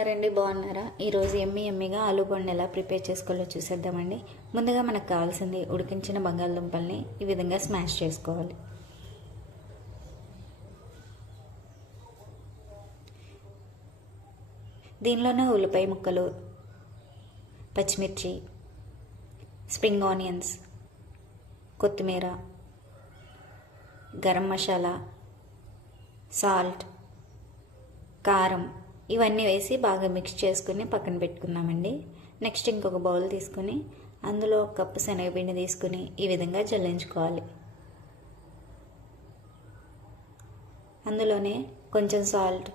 ఉన్నారండి బాగున్నారా? ఈరోజు ఎమ్మి ఎమ్మిగా ఆలు బొండ ఎలా ప్రిపేర్ చేసుకోవాలో చూసేద్దామండి. ముందుగా మనకు కావాల్సింది ఉడికించిన బంగాళదుంపల్ని ఈ విధంగా స్మాష్ చేసుకోవాలి. దీనిలోనే ఉల్లిపాయ ముక్కలు పచ్చిమిర్చి స్ప్రింగ్ ఆనియన్స్ కొత్తిమీర గరం మసాలా సాల్ట్ కారం ఇవన్నీ వేసి బాగా మిక్స్ చేసుకుని పక్కన పెట్టుకుందామండి. నెక్స్ట్ ఇంకొక బౌల్ తీసుకుని అందులో ఒక కప్పు శనగపిండి తీసుకుని ఈ విధంగా జల్లించుకోవాలి. అందులోనే కొంచెం సాల్ట్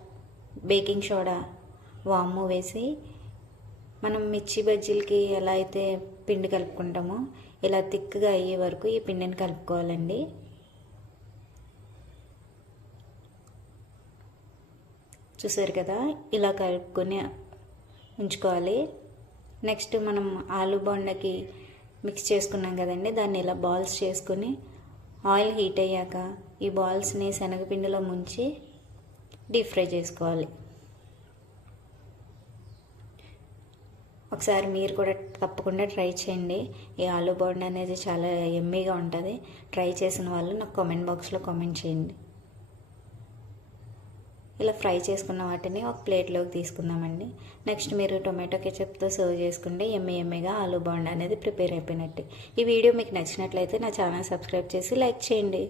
బేకింగ్ సోడా వాము వేసి మనం మిర్చి బజ్జీలకి ఎలా అయితే పిండి కలుపుకుంటామో ఇలా థిక్గా అయ్యే వరకు ఈ పిండిని కలుపుకోవాలండి. చూసారు కదా? ఇలా కలుపుకొని ఉంచుకోవాలి. నెక్స్ట్ మనం ఆలు బొండకి మిక్స్ చేసుకున్నాం కదండి. దాన్ని ఇలా బాల్స్ చేసుకుని ఆయిల్ హీట్ అయ్యాక ఈ బాల్స్ని శనగపిండిలో ముంచి డీప్ ఫ్రై చేసుకోవాలి. ఒకసారి మీరు కూడా తప్పకుండా ట్రై చేయండి. ఈ ఆలు బోండా అనేది చాలా ఎమ్మీగా ఉంటుంది. ట్రై చేసిన వాళ్ళు నాకు కామెంట్ బాక్స్లో కామెంట్ చేయండి. ఇలా ఫ్రై చేసుకున్న వాటిని ఒక ప్లేట్లోకి తీసుకుందామండి. నెక్స్ట్ మీరు టొమాటో కెచప్తో సర్వ్ చేసుకుంటే ఎమ్మె ఎమ్మెగా ఆలు బాండ్ అనేది ప్రిపేర్ అయిపోయినట్టు. ఈ వీడియో మీకు నచ్చినట్లయితే నా ఛానల్ సబ్స్క్రైబ్ చేసి లైక్ చేయండి.